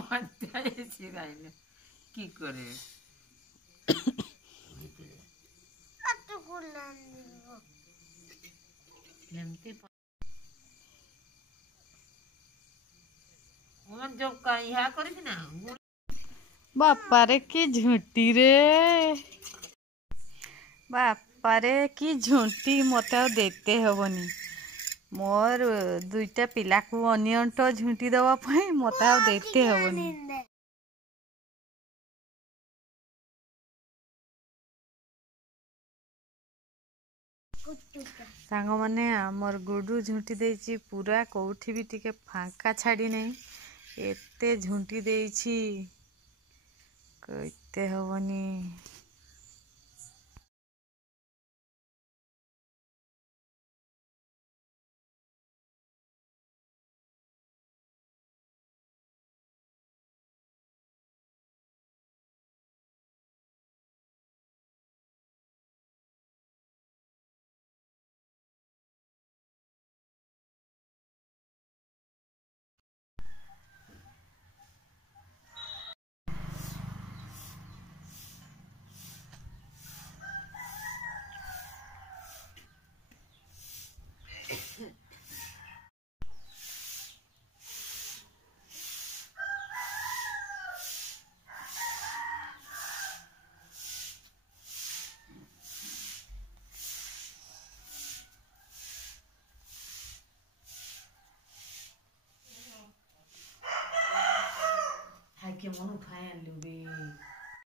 বাচ্চা এসে রাইলে কি করে এমতি ওমান জব ইহা করিস না बापारे की झुंटी रे बापारे की झुंटी मत देते हेनी मोर दुईटा पिला को अनियंट झुंटी देवाई मत देते हेनी सांग माने आमर गुडू झुंटी देछि पूरा कोठी भी टिके फांका छाड़ी नहीं एते झुंटी देछि कहते हेनी के मन उठाए आलू रे